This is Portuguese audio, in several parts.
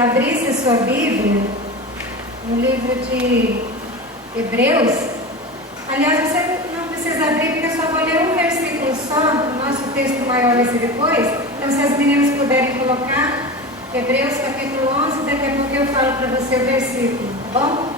abrisse sua Bíblia no livro de Hebreus. Aliás, você não precisa abrir, porque eu só vou ler um versículo só. O nosso texto maior vai ser depois. Então, se as meninas puderem colocar Hebreus capítulo 11, daqui a pouco eu falo para você o versículo, tá bom?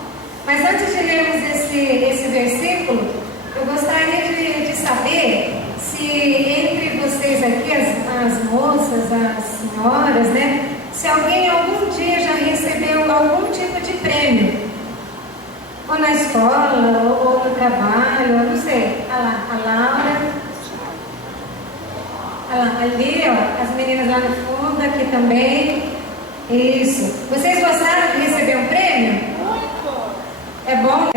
Mas antes de lermos esse versículo, eu gostaria de saber se entre vocês aqui, as moças, as senhoras, né? Se alguém algum dia já recebeu algum tipo de prêmio, ou na escola, ou no trabalho, eu não sei. Olha lá, a Laura. Olha lá, ali, ó, as meninas lá no fundo, aqui também. Isso. Vocês gostaram de receber um prêmio? Muito! É bom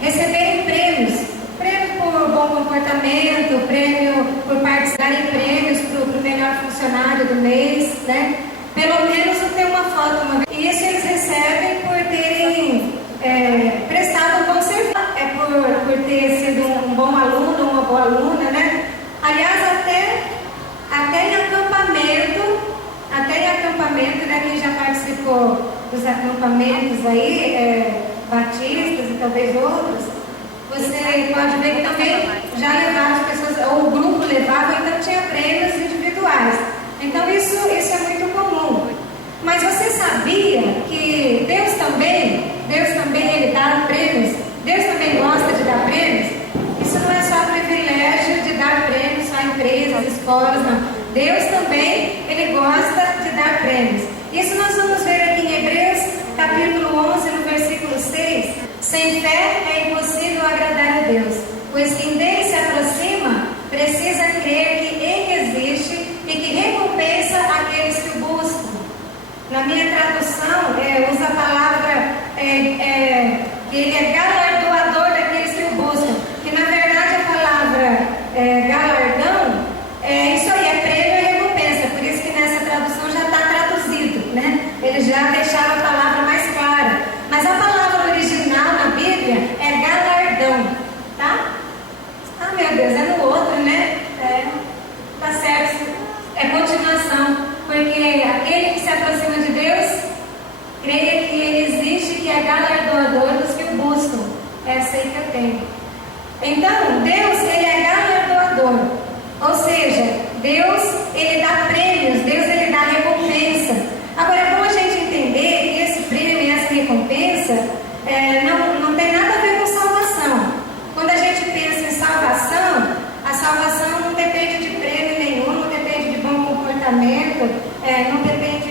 receberem prêmios. Prêmio por bom comportamento, prêmio por participar em prêmios para o melhor funcionário do mês, né? Pelo menos eu tenho uma foto uma vez. E isso eles recebem por terem prestado um bom serviço, por ter sido um bom aluno, uma boa aluna, né? Aliás, até em acampamento, né? Quem já participou dos acampamentos aí, batistas e talvez outros, você pode ver que também já levaram as pessoas, ou o grupo levava, então tinha prêmios individuais. Então isso é muito comum. Mas você sabia que Deus também Ele dá prêmios? Deus também gosta de dar prêmios? Isso não é só privilégio de dar prêmios só em empresas, escolas, não. Deus também, Ele gosta de dar prêmios. Isso nós vamos ver aqui em Hebreus, capítulo 11, no versículo 6. Sem fé é impossível agradar a Deus, pois quem dele se aproxima precisa crer que Ele existe e que recompensa aqueles que o buscam. Na minha tradução, usa a palavra que Ele é galardoador daqueles que o buscam. Que na verdade a palavra galardão, isso aí, é prêmio e recompensa. Por isso que nessa tradução já está traduzido, né? Eles já deixaram a palavra mais clara. Mas a palavra original na Bíblia é galardão, tá? Ah, meu Deus, é no outro, né? Tá certo. É continuação. Porque aquele que se aproxima de Deus, creia que Ele existe, que é galardoador dos que o buscam. Essa aí que eu tenho. Então, Deus, Ele é galardoador. Ou seja, Deus, Ele dá prêmios, Deus, Ele dá recompensa. Agora, é bom a gente entender que esse prêmio e essa recompensa não tem nada a ver com salvação. Quando a gente pensa em salvação, a salvação não depende de prêmio nenhum, não depende de bom comportamento, não depende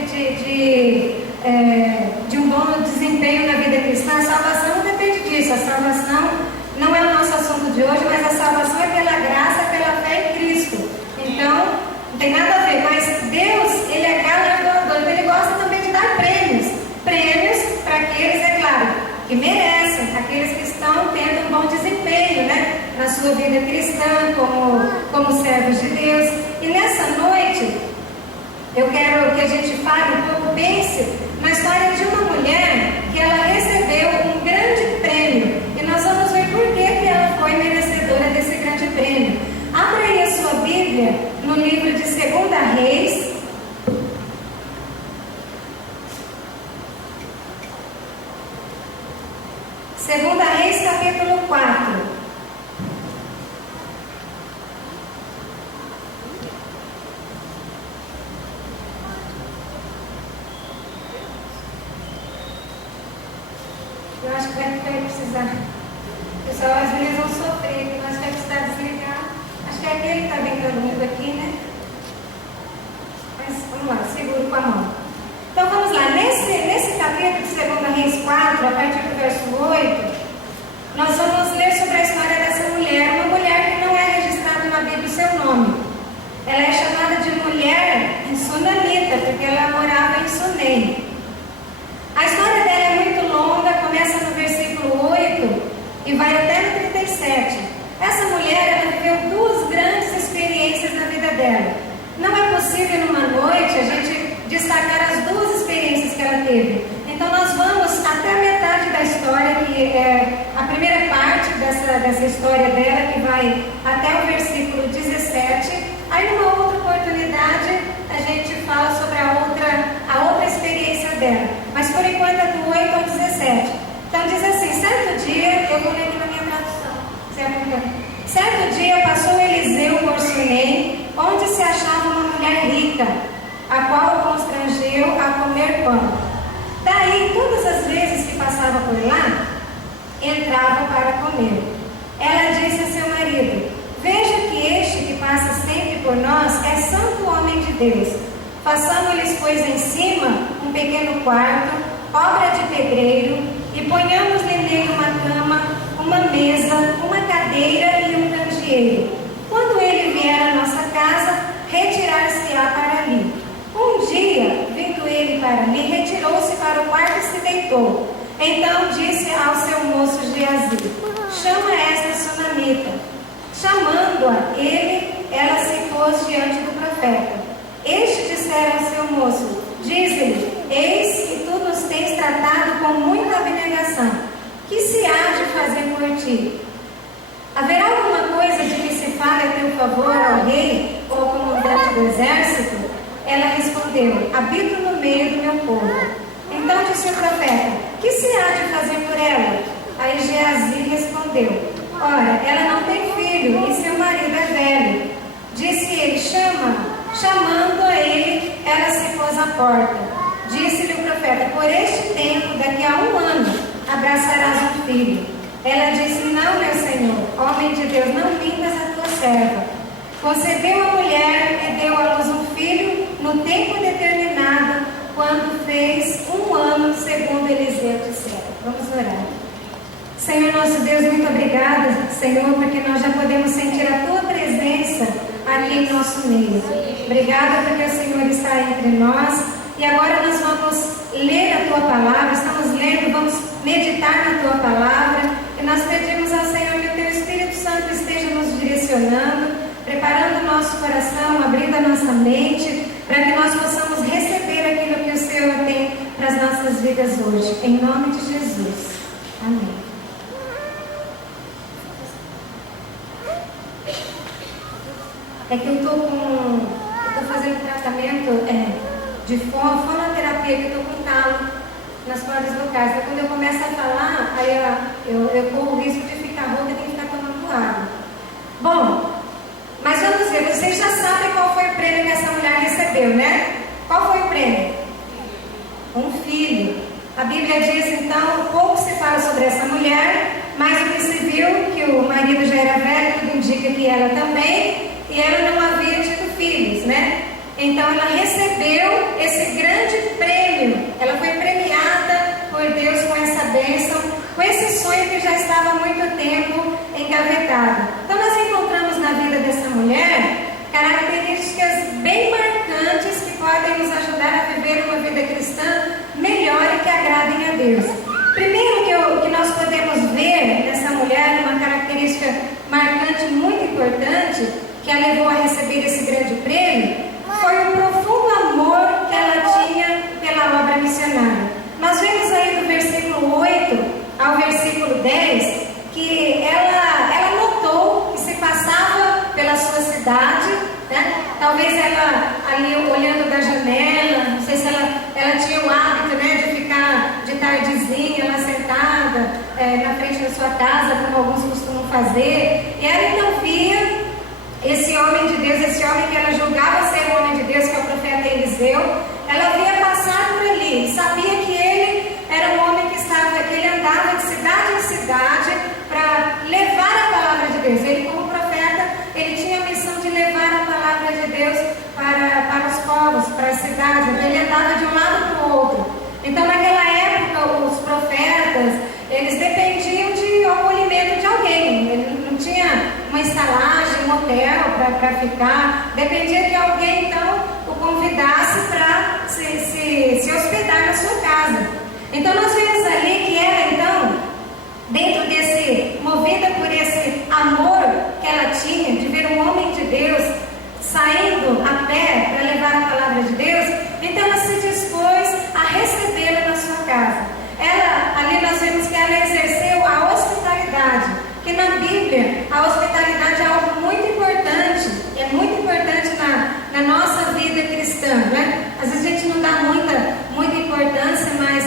de um bom desempenho na vida cristã. A salvação não depende disso. A salvação não é o nosso assunto de hoje, mas a salvação é pela graça, pela fé em Cristo. Então, não tem nada a ver, mas Deus, Ele é galardoador, Ele gosta também de dar prêmios. Prêmios para aqueles, é claro, que merecem, aqueles que estão tendo um bom desempenho, né, na sua vida cristã, como servos de Deus. E nessa noite, eu quero que a gente fale um pouco, pense na história de uma mulher que ela recebeu um grande prêmio. E nós vamos ver por que ela foi merecedora desse grande prêmio. Abra aí a sua Bíblia no livro de 2 Reis. Segunda Reis, capítulo 4. Eu acho que vai precisar. Pessoal, as meninas vão sofrer, que nós vamos precisar desligar. Acho que é aquele que está brincando muito aqui, né? Mas vamos lá, seguro com a mão. Então vamos lá, nesse capítulo de 2 Reis 4, a partir do verso 8, nós vamos ler sobre a história dessa mulher, uma mulher que não é registrada na Bíblia o seu nome. Ela é chamada de mulher sunamita, porque ela morava em Sunem. A história dela é muito longa, começa no versículo 8 e vai até no 37. Essa mulher, ela viveu duas grandes experiências na vida dela. Não é possível numa noite a gente destacar as duas experiências que ela teve. Então nós vamos até a metade da história, que é a primeira parte dessa história dela, que vai até o versículo 17. Aí numa outra oportunidade a gente fala sobre a outra experiência dela. por enquanto é do 8 ao 17. Então diz assim: certo dia, eu vou ler aqui na minha tradução. Certo dia passou Eliseu por Sunem, onde se achava uma mulher rica, a qual o constrangeu a comer pão. Daí, todas as vezes que passava por lá, entrava para comer. Ela disse a seu marido: veja que este que passa sempre por nós é santo homem de Deus. Façamos-lhes, pois, em cima um pequeno quarto, obra de pedreiro, e ponhamos-lhe nele uma cama, uma mesa, uma cadeira e um candeeiro. Quando ele vier à nossa casa, retirar-se-á para ali. Um dia, vindo ele para ali, retirou-se para o quarto e se deitou. Então disse ao seu moço Geazi: chama esta sunamita. Chamando-a ela se pôs diante do profeta. Este dissera ao seu moço: diz-lhe: eis que tu nos tens tratado com muita abnegação. Que se há de fazer por ti? Haverá alguma coisa de que se fale a teu favor ao rei ou ao comandante do exército? Ela respondeu: habito no meio do meu povo. Então disse o profeta: que se há de fazer por ela? Aí Geazi respondeu: ora, ela não tem filho e seu marido é velho. Disse ele: chama-a. Chamando a ele, ela se pôs à porta. Disse-lhe o profeta: por este tempo, daqui a 1 ano, abraçarás um filho. Ela disse: não, meu senhor, homem de Deus, não mintas a tua serva. Concebeu a mulher e deu à luz um filho no tempo determinado, quando fez 1 ano, segundo Eliseu dissera. Vamos orar. Senhor nosso Deus, muito obrigada, Senhor, porque nós já podemos sentir a tua presença aqui em nosso meio. Obrigada porque o Senhor está entre nós. E agora nós vamos ler a tua palavra, estamos lendo, vamos meditar na tua palavra. E nós pedimos ao Senhor que o teu Espírito Santo esteja nos direcionando, preparando o nosso coração, abrindo a nossa mente, para que nós possamos receber aquilo que o Senhor tem para as nossas vidas hoje. Em nome de Jesus. Amém. É que eu estou fazendo tratamento de fonoterapia, que eu estou com talo nas cordas vocais. Então, quando eu começo a falar, aí eu corro o risco de ficar rouca e de ficar tomando água. Bom, mas vamos ver, vocês já sabem qual foi o prêmio que essa mulher recebeu, né? Qual foi o prêmio? Um filho. A Bíblia diz, então, pouco se fala sobre essa mulher, mas o que se viu, que o marido já era velho, tudo indica que ela também, e ela não havia tido filhos, né? Então ela recebeu esse grande prêmio, ela foi premiada por Deus com essa bênção, com esse sonho que já estava há muito tempo engavetado. Então nós encontramos na vida dessa mulher características bem marcantes que podem nos ajudar a viver uma vida cristã melhor e que agradem a Deus. Primeiro que nós podemos ver nessa mulher uma característica marcante muito importante, que a levou a receber esse grande prêmio, foi o profundo amor que ela tinha pela obra missionária. Nós vemos aí do versículo 8 ao versículo 10 que ela notou que se passava pela sua cidade, né? Talvez ela ali olhando da janela, não sei se ela tinha o hábito, né, de ficar de tardezinha lá sentada na frente da sua casa, como alguns costumam fazer, e ela então via esse homem de Deus, esse homem que ela julgava ser o homem de Deus, que é o profeta Eliseu. Ela via passar por ali, sabia que ele era um homem que ele andava de cidade em cidade para levar a palavra de Deus. Ele, como profeta, ele tinha a missão de levar a palavra de Deus para os povos, para as cidades. Ele andava de um lado para o outro. Então, naquela época, os profetas, eles dependiam de acolhimento de alguém. Ele não tinha uma estalagem, um hotel para ficar. Dependia que alguém, então, o convidasse para se hospedar na sua casa. Então, nós vemos ali que ela, então, dentro desse, movida por esse amor que ela tinha, de ver um homem de Deus saindo a pé para levar a palavra de Deus, então ela se dispôs a recebê-lo na sua casa. Ali nós vemos que ela exerceu a hospitalidade, que na Bíblia a hospitalidade é algo muito importante, é muito importante na nossa vida cristã, né? Às vezes a gente não dá muita importância, mas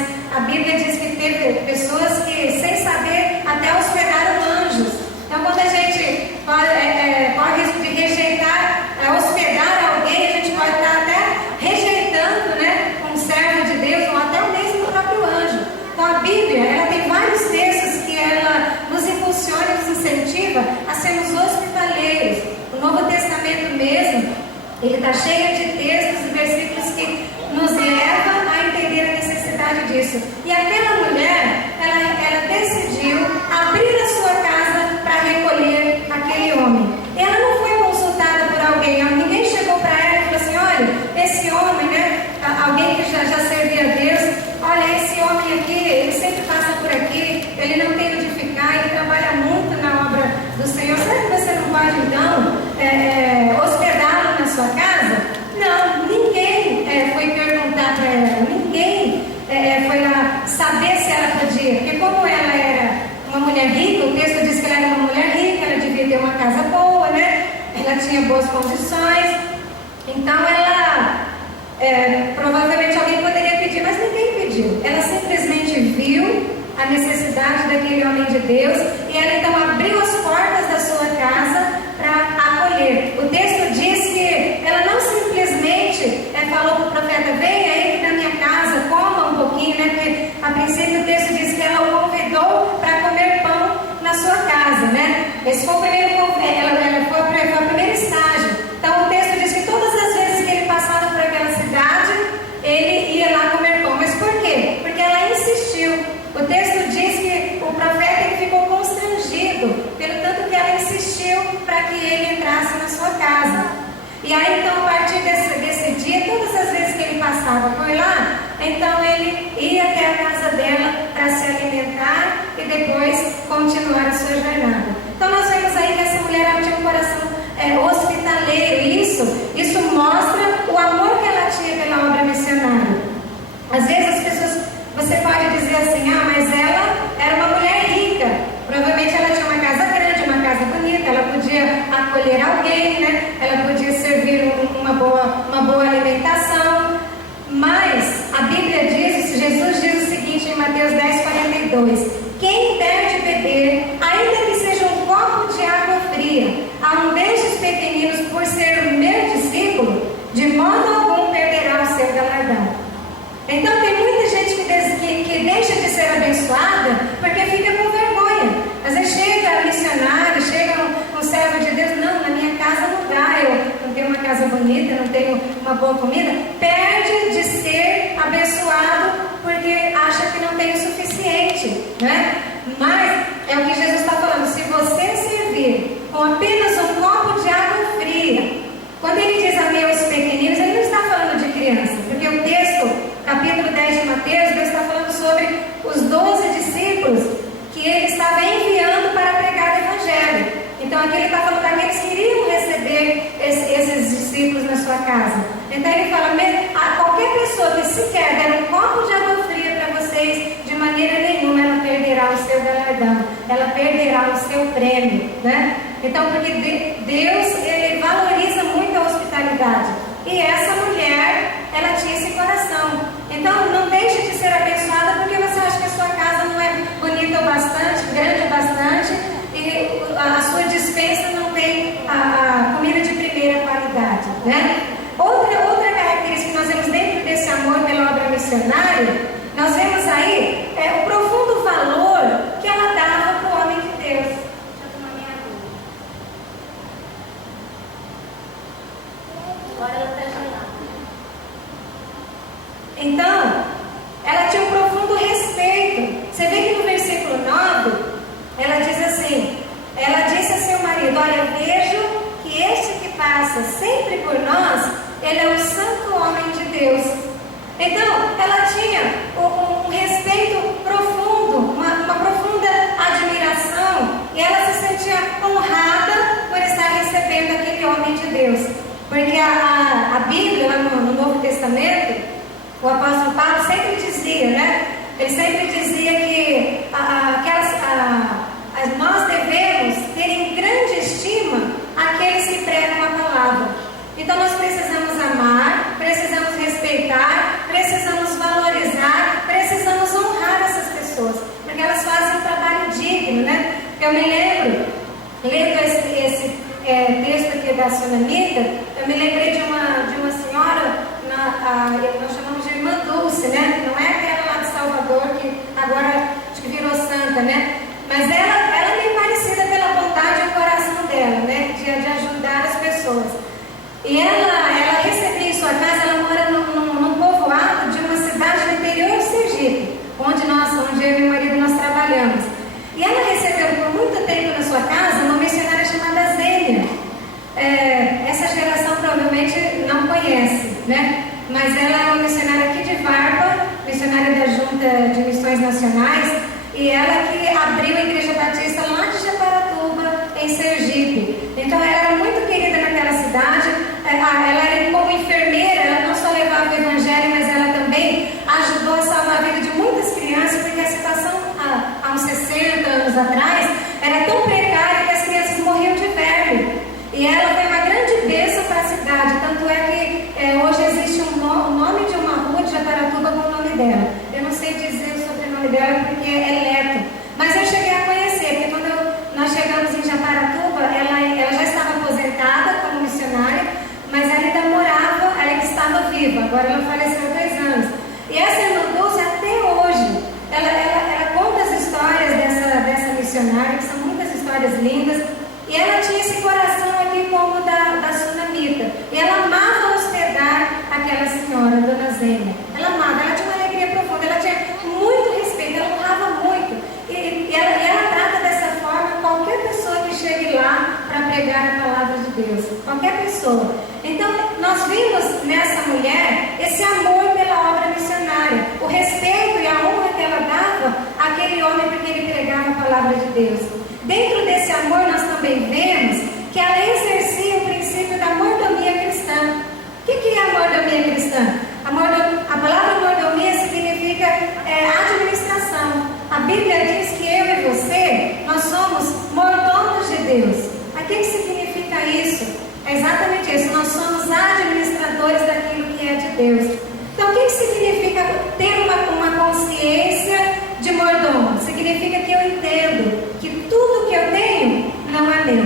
multiplicar, ele trabalha muito na obra do Senhor. Será que você não pode, então, hospedá-lo na sua casa? Não, ninguém foi perguntar para ela, ninguém foi lá saber se ela podia, porque como ela era uma mulher rica, o texto diz que ela era uma mulher rica, ela devia ter uma casa boa, né? Ela tinha boas condições, então ela provavelmente alguém poderia pedir, mas ninguém pediu. Ela simplesmente viu a necessidade daquele homem de Deus e ela então abriu as portas da sua casa para acolher. O texto diz que ela não simplesmente falou para o profeta: venha aí na minha casa, coma um pouquinho, né? Porque a princípio o texto diz que ela o convidou para comer pão na sua casa, né? Esse foi o primeiro foi o primeiro estágio. Então o texto diz que todas as vezes que ele passava por aquela cidade, ele ia lá comer pão. Mas por quê? Porque ela insistiu. O texto diz que o profeta ele ficou constrangido, pelo tanto que ela insistiu para que ele entrasse na sua casa. E aí então, a partir desse dia, todas as vezes que ele passava por lá, então ele ia até a casa dela para se alimentar e depois continuar a sua jornada. Então nós vemos aí que essa mulher ela tinha um coração hospitaleiro. Isso mostra o amor que ela tinha pela obra missionária. Às vezes as pessoas, você pode dizer assim: ah, mas ela era uma mulher rica, provavelmente ela tinha uma casa grande, uma casa bonita, ela podia acolher alguém, né? Ela podia servir uma boa alimentação. Mas a Bíblia diz, Jesus diz o seguinte em Mateus 10:42: quem der de beber, ainda que seja um copo de água fria, a um destes pequeninos, por ser o meu discípulo, de modo algum perderá o seu galardão. Então tem muita gente que deixa de ser abençoada porque fica com vergonha. Às vezes chega missionário, chega um servo de Deus: não, na minha casa não dá, eu não tenho uma casa bonita, não tenho uma boa comida. Perde de ser abençoado porque acha que não tem o suficiente, né? Mas é o que Jesus está falando: se você servir com apenas um copo de água fria, quando ele diz a meus pequeninos, ele não está falando de criança, porque o texto, capítulo 10 de Mateus, Deus está falando sobre os 12 discípulos que ele estava enviando para pregar o Evangelho. Então aqui ele está falando daqueles que iriam receber esses discípulos na sua casa. Então ele fala: a qualquer pessoa que sequer der um copo de água fria para vocês, de maneira nenhuma ela perderá o seu galardão, ela perderá o seu prêmio, né? Então, porque Deus ele valoriza muito a hospitalidade. E essa mulher, ela tinha esse coração. Então, não deixe de ser abençoada porque você acha que a sua casa não é bonita o bastante, grande o bastante, e a sua despensa não tem a comida de primeira qualidade, né? Outra característica que nós vemos dentro desse amor pela obra missionária, nós vemos aí o profundo valor que ela dava para o homem de Deus. Deixa eu tomar minha água. Agora ela está gelada. Então, ela tinha um profundo respeito. Você vê que no versículo 9, ela diz assim: ela disse a seu marido: olha, vejo que este que passa sempre por nós, ele é um santo homem de Deus. Então, ela tinha um respeito profundo, uma profunda admiração, e ela se sentia honrada por estar recebendo aquele homem de Deus. Porque a Bíblia, lá no Novo Testamento, o apóstolo Paulo sempre dizia, né? Ele sempre dizia que nós devemos ter em grande estima aqueles que pregam a palavra. Então nós precisamos amar, precisamos respeitar, precisamos valorizar, precisamos honrar essas pessoas, porque elas fazem um trabalho digno, né? Eu me lembro, lendo esse texto aqui da Sunamita, eu me lembrei de uma senhora, nós chamamos de Irmã Dulce, né? Não é aquela lá de Salvador que agora acho que virou santa, né? Mas ela é bem parecida pela vontade e o coração dela, né? De ajudar as pessoas. E ela recebia em sua casa, ela mora num povoado de uma cidade do interior de Sergipe, onde eu e meu marido nós trabalhamos. E ela recebeu por muito tempo na sua casa uma missionária chamada Zênia. Essa geração provavelmente não conhece, né? Mas ela é uma missionária aqui de Varpa, missionária da Junta de Missões Nacionais, e ela que abriu a Igreja Batista atrás, era tão precária que as crianças morriam de febre. E ela foi uma grande bênção para a cidade. Tanto é que hoje existe o nome de uma rua de Japaratuba com o nome dela. Eu não sei dizer o sobrenome dela porque é Leto. Mas eu cheguei a conhecer, porque quando nós chegamos em Japaratuba, ela já estava aposentada como missionária, mas ela ainda morava, ela estava viva. Agora ela faleceu há 2 anos. E essa irmã Dulce, até hoje, ela conta as histórias dessa missionária, que são muitas histórias lindas. E ela tinha esse coração aqui como da sunamita. E ela amava hospedar aquela senhora, Dona Zênia. Ela amava, ela tinha uma alegria profunda, ela tinha muito respeito, ela honrava muito. E ela trata dessa forma qualquer pessoa que chegue lá para pregar a palavra de Deus. Qualquer pessoa. Então, nós vimos nessa mulher esse amor pela obra missionária. O respeito e a honra que ela dava àquele homem porque ele pregava a palavra de Deus. Dentro desse amor, nós também vemos que ela exercia o princípio da mordomia cristã. O que é a mordomia cristã? A palavra mordomia significa administração. A Bíblia diz que eu e você, nós somos mordomos de Deus. Mas o que significa isso? É exatamente isso. Nós somos administradores daquilo que é de Deus. Então, o que significa ter uma consciência de mordomo? Significa que eu entendo que tudo que eu tenho não é meu.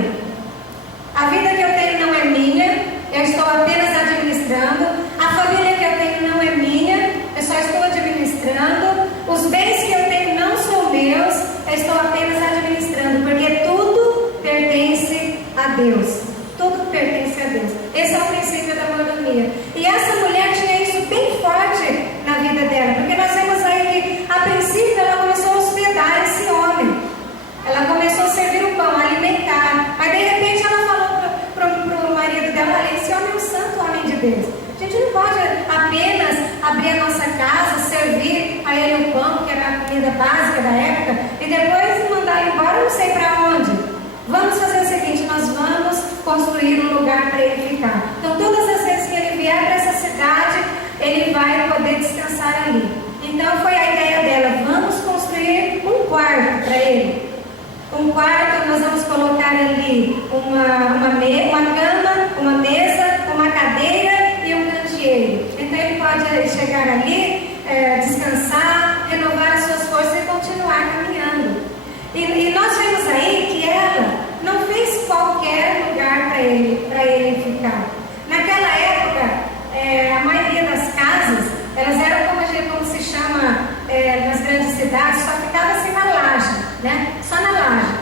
A vida que eu tenho não é minha, eu estou apenas administrando. A família que eu tenho não é minha, eu só estou administrando. Os bens que eu tenho não são meus, eu estou apenas administrando, porque tudo pertence a Deus. Tudo pertence a Deus. Esse é o princípio da mordomia. E essa mulher tinha isso bem forte na vida dela, porque nós vemos aí que, a princípio, ela começou a hospedar esse homem. Ela começou a servir o pão, a alimentar. Mas, de repente, ela falou para o marido dela: olha, esse homem é um santo homem de Deus. A gente não pode apenas abrir a nossa casa, servir a ele o pão, que era a comida básica da época, e depois mandar ele embora, não sei para onde. Vamos fazer o seguinte: nós vamos construir um lugar para ele ficar. Então, todas as vezes que ele vier para essa cidade, ele vai poder descansar ali. Então, foi a ideia dela: vamos construir um quarto para ele. Um quarto, nós vamos colocar ali uma cama, uma mesa, uma cadeira e um candeeiro. Então, ele pode chegar ali, descansar, renovar as suas forças e continuar caminhando. E nós vemos aí que ela não fez qualquer lugar para ele ficar. Naquela época, a maioria das casas, elas eram como se chama nas grandes cidades, só ficava assim na laje, né? Só na laje.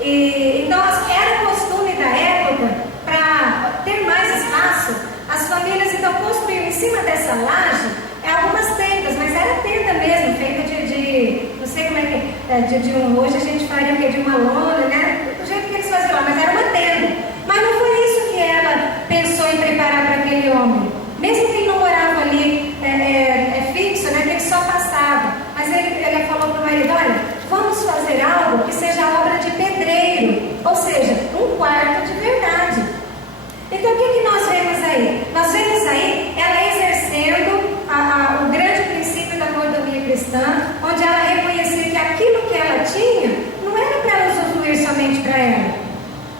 Então, era costume da época, para ter mais espaço, as famílias então construíam em cima dessa laje algumas tendas, mas era tenda mesmo, feita de não sei como é que é, hoje a gente faria o quê? De uma lona, né? Do jeito que eles faziam lá, mas era uma tenda. Mas não foi isso que ela pensou em preparar para aquele homem. Mesmo que ele não morava ali fixo, né? Que ele só passava. Mas ele falou para o marido: olha, vamos fazer algo que seja obra de pedreiro, ou seja, um quarto de verdade. Então, o que nós vemos aí? Nós vemos aí ela exercendo o grande princípio da mordomia cristã, onde ela reconhecia que aquilo que ela tinha não era para ela usufruir somente para ela.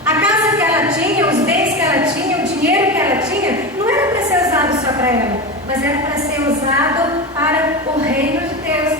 A casa que ela tinha, os bens que ela tinha, o dinheiro que ela tinha, não era para ser usado só para ela, mas era para ser usado para o reino de Deus.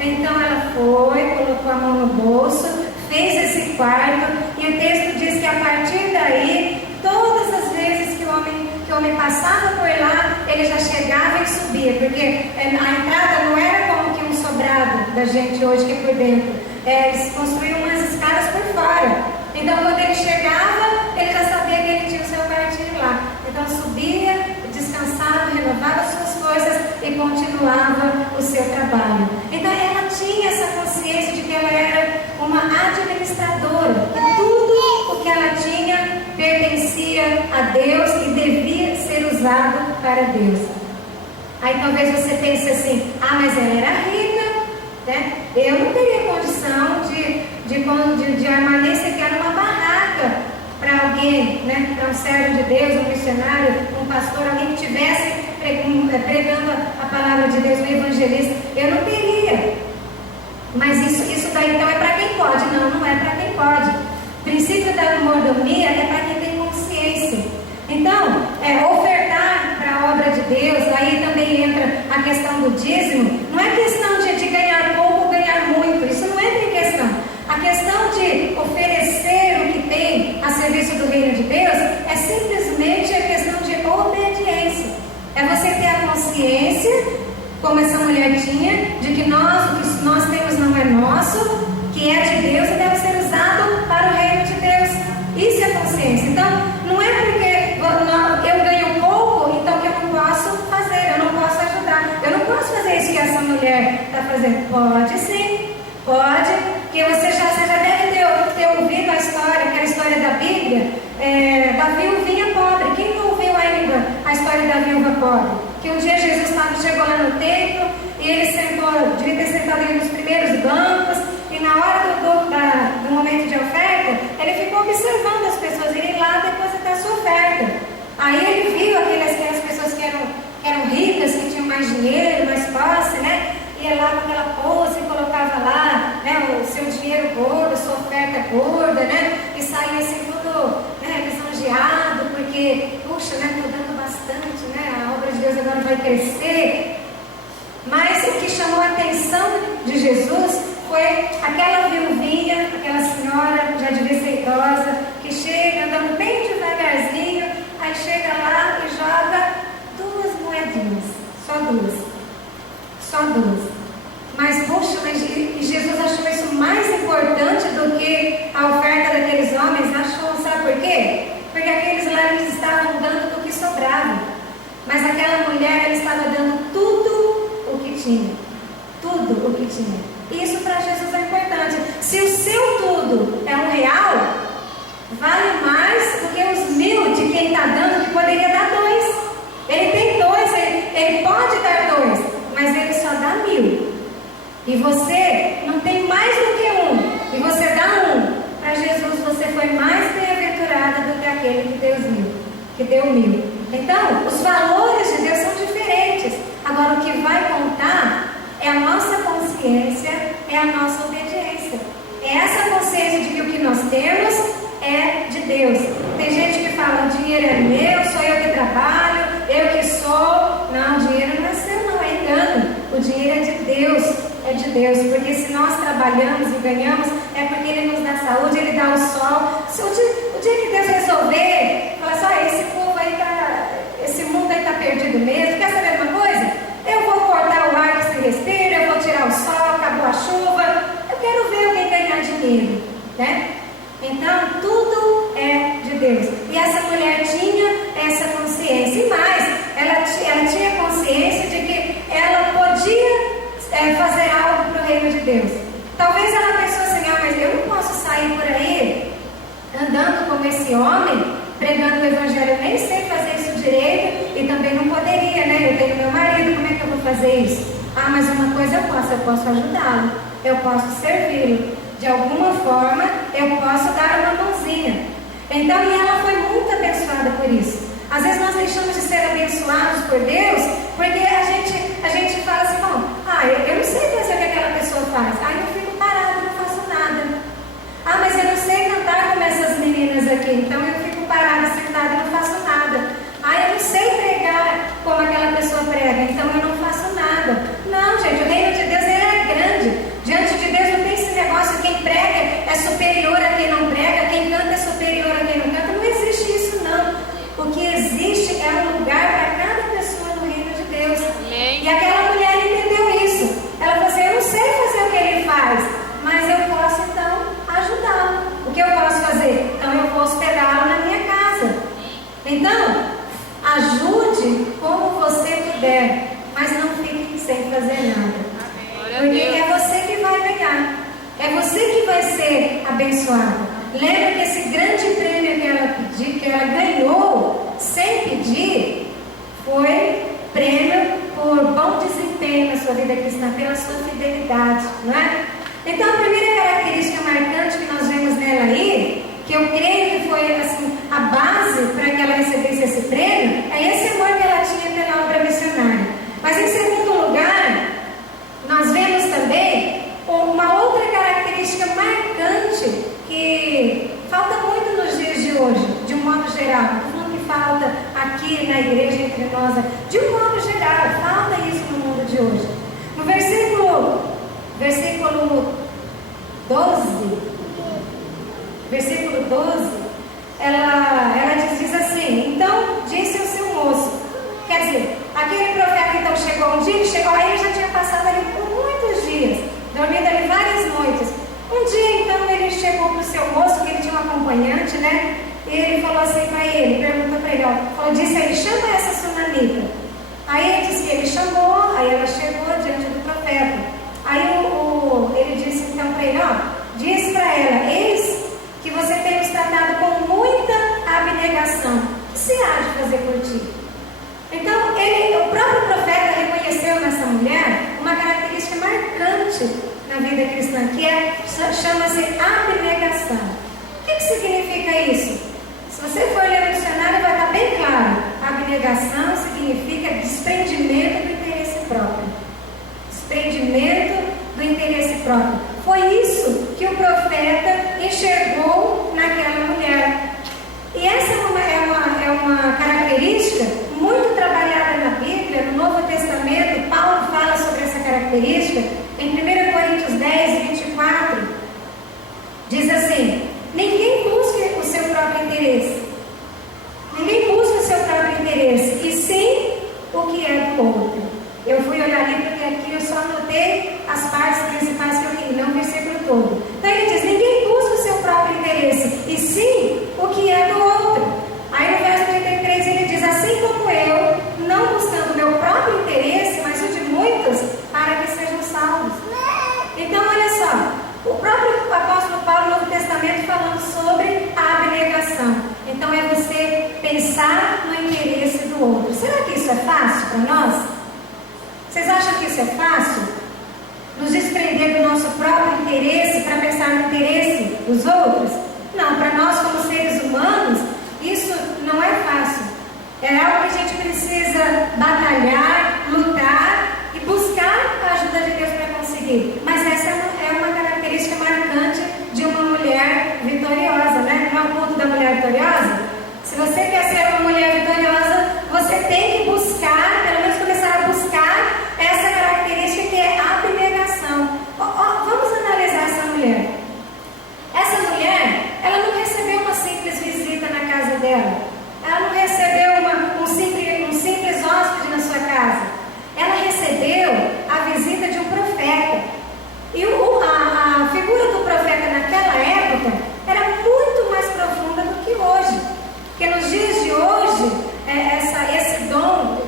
Então ela foi, colocou a mão no bolso, fez esse quarto, e o texto diz que a partir daí, todas as vezes que o homem passava por lá, ele já chegava e subia, porque a entrada não era como que um sobrado da gente hoje que é por dentro. Eles construíam umas escadas por fora. Então, quando ele chegava, ele já sabia que ele tinha o seu quartinho lá. Então, subia, descansava, renovava suas forças e continuava o seu trabalho. Então, ela tinha essa consciência de que ela era uma administradora. E tudo o que ela tinha pertencia a Deus e devia ser usado para Deus. Aí, talvez você pense assim: ah, mas ela era rica, né? Eu não teria condição de armar nem sequer uma barraca para alguém, né? Para um servo de Deus, um missionário, um pastor, alguém que estivesse pregando a palavra de Deus, um evangelista. Eu não teria. Mas isso daí então é para quem pode. Não, não é para quem pode. O princípio da mordomia é para quem tem consciência. Então, ofertar para a obra de Deus, aí também entra a questão do dízimo. Não é questão de ganhar pouco ou ganhar muito, isso não entra em questão. A questão de oferecer o que tem a serviço do reino de Deus é simplesmente a questão de obediência. É você ter a consciência, como essa mulher tinha, de que o que nós temos não é nosso, que é de Deus e deve ser usado para o reino de Deus. Isso é consciência. Então, não é porque eu ganho pouco, então que eu não posso fazer, eu não posso ajudar. Eu não posso fazer isso que essa mulher está fazendo. Pode sim, pode, porque você já deve ter ouvido a história, aquela história da Bíblia, da viuvinha pobre. Quem não ouviu ainda a história da viúva pobre? Que um dia Jesus chegou lá no templo e ele sentou, devia ter sentado ali nos primeiros bancos, e na hora do momento de oferta, ele ficou observando as pessoas irem lá depositar sua oferta. Aí ele viu aquelas pessoas que eram ricas, que tinham mais dinheiro, mais posse, né? Ia lá com aquela pose e colocava lá, né, o seu dinheiro gordo, sua oferta gorda, né? E saía assim tudo, né, lisonjeado, porque, puxa, né, estou dando bastante, né? A obra de Deus agora vai crescer. Mas o que chamou a atenção de Jesus foi aquela viuvinha, aquela senhora, já devia ser idosa, que chega andando bem devagarzinho, aí chega lá e joga 2 moedinhas, só 2. Mas, poxa, Jesus achou isso mais importante do que a oferta daqueles homens. Achou, sabe por quê? Porque aqueles lá eles estavam dando do que sobrava. Mas aquela mulher, ela estava dando tudo o que tinha. Tudo o que tinha. Isso para Jesus é importante. Se o seu tudo é R$1, vale mais do que os 1.000 de quem está dando, que poderia dar 2. Ele tem 2, ele pode dar 2, mas ele só dá 1.000. E você não tem mais do que 1, e você dá 1. Para Jesus você foi mais bem-aventurada do que aquele que deu 1.000. Então, os valores de Deus são diferentes. Agora, o que vai contar é a nossa consciência, é a nossa obediência. É essa consciência de que o que nós temos é de Deus. Tem gente que fala, o dinheiro é meu, sou eu que trabalho, eu que sou. Não, o dinheiro não é seu, não, é engano. O dinheiro é de Deus. É de Deus, porque se nós trabalhamos e ganhamos, é porque Ele nos dá saúde, Ele dá o sol. Se o dia que Deus resolver, falar assim, esse povo aí esse mundo aí está perdido mesmo, quer saber uma coisa? Eu vou cortar o ar que se respira, eu vou tirar o sol, acabou a chuva, eu quero ver alguém ganhar dinheiro, né? Então, tudo é de Deus. E essa mulher tinha essa consciência, e mais, ela tinha consciência de que ela podia fazer algo para o reino de Deus. Talvez ela pensou assim, mas eu não posso sair por aí andando como esse homem, pregando o evangelho, eu nem sei fazer isso direito, e também não poderia, né? Eu tenho meu marido, como é que eu vou fazer isso? Mas uma coisa eu posso ajudá-lo, eu posso servi-lo, de alguma forma eu posso dar uma mãozinha. Então, e ela foi muito abençoada por isso. Às vezes nós deixamos de ser abençoados por Deus, porque a gente fala assim, eu não sei fazer o que aquela pessoa faz. Eu fico parado, não faço nada. Mas eu não sei cantar como essas meninas aqui, então eu fico parada, sentada e não faço nada. Eu não sei pregar como aquela pessoa prega, então eu não faço nada. Não, gente, o reino de Deus ele é grande. Diante de Deus não tem esse negócio, quem prega é superior a quem não prega, quem canta é superior a quem não canta. Não existe isso, não. O que existe é um lugar para cada pessoa no reino de Deus. E aquela mulher entendeu isso. Ela falou assim, eu não sei fazer o que ele faz, mas eu posso então ajudá-lo. O que eu posso fazer? Então eu vou hospedá-lo na minha casa. Então, ajude como você puder, mas não fique sem fazer nada. Porque é você que vai ganhar. É você que vai ser abençoado. Lembra que esse grande prêmio que ela ganhou sem pedir foi prêmio por bom desempenho na sua vida cristã, pela sua fidelidade, não é? Então a primeira característica marcante que nós vemos nela aí, que eu creio que foi assim, a base para que ela recebesse esse prêmio, é esse amor que ela tinha pela obra missionária. Mas em segundo lugar, nós vemos também uma outra característica marcante aqui na igreja entre nós, de um modo geral, falta isso no mundo de hoje. No versículo 12, ela diz assim: então disse o seu moço, quer dizer, aquele profeta então chegou um dia, aí ele já tinha passado ali por muitos dias, dormido ali várias noites. Um dia então ele chegou para o seu moço, que ele tinha um acompanhante, né? E ele falou assim para ele, perguntou para ele, disse a ele: chama essa sunamita. Aí ele disse que ele chamou, aí ela chegou diante do profeta. Aí ele disse então para ele: diz para ela, eis que você tem nos tratado com muita abnegação. O que você há de fazer por ti? Então, o próprio profeta reconheceu nessa mulher uma característica marcante na vida cristã, que chama-se abnegação. O que significa isso? Se você for ler o dicionário, vai estar bem claro. Abnegação significa desprendimento do interesse próprio. Desprendimento do interesse próprio. Foi isso que o profeta enxergou naquela mulher. E essa é uma característica muito trabalhada na Bíblia. No Novo Testamento, Paulo fala sobre essa característica em 1 Coríntios 10, 24. Diz assim: ninguém busque o seu próprio interesse. Ninguém busca o seu próprio interesse, e sim o que é do outro. Eu fui olhar ali porque aqui eu só anotei as partes principais que eu queria, não o versículo todo. Então ele diz: ninguém busca o seu próprio interesse, e sim o que é do outro. Aí no verso 33 ele diz: assim como eu, não buscando o meu próprio interesse, mas o de muitos, para que sejam salvos. Então olha só, o próprio apóstolo Paulo no Novo Testamento falando sobre a abnegação. Então é você pensar no interesse do outro. Será que isso é fácil para nós? Vocês acham que isso é fácil? Nos desprender do nosso próprio interesse para pensar no interesse dos outros? Não, para nós como seres humanos, isso não é fácil. É algo que a gente precisa batalhar, lutar e buscar a ajuda de Deus para conseguir. Mas essa é uma característica marcante de uma mulher vitoriosa, né? Não é o ponto da mulher vitoriosa? Se você quer ser uma mulher vitoriosa, você tem que buscar, pelo menos começar a buscar essa característica que é a abnegação. Vamos analisar essa mulher. Essa mulher, ela não recebeu uma simples visita na casa dela. Ela não recebeu um simples hóspede na sua casa. Ela recebeu a visita de um profeta. E a figura do profeta naquela época era muito mais profunda do que hoje. Porque nos dias de hoje, esse dom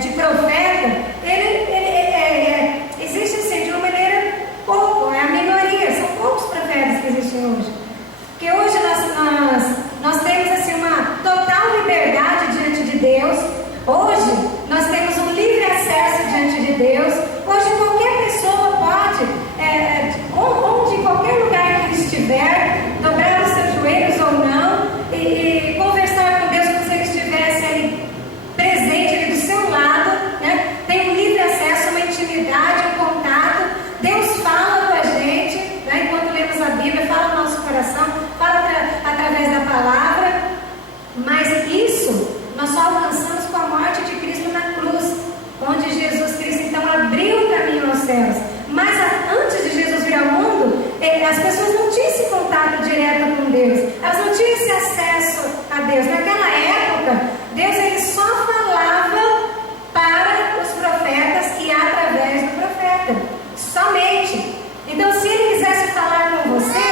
de profeta, ele existe assim, de uma maneira pouco, é a minoria, são poucos profetas que existem hoje. Porque hoje nós temos assim, uma total liberdade diante de Deus. Hoje nós temos um livre acesso diante de Deus. Hoje qualquer pessoa pode, onde em qualquer lugar que ele estiver, dobrar os seus joelhos ou não e conversar com Deus como se ele estivesse ali presente ali do seu lado, né? Tem um livre acesso, uma intimidade, um contato. Deus fala com a gente, né? Enquanto lemos a Bíblia, fala no nosso coração, fala através da palavra. Mas isso nós só alcançamos com a morte de Cristo na cruz, onde Jesus Cristo então abriu o caminho aos céus. Mas antes de Jesus vir ao mundo, as pessoas não tinham esse contato direto com Deus, elas não tinham esse acesso a Deus. Naquela época, Deus ele só falava para os profetas e através do profeta, somente. Então, se ele quisesse falar com você,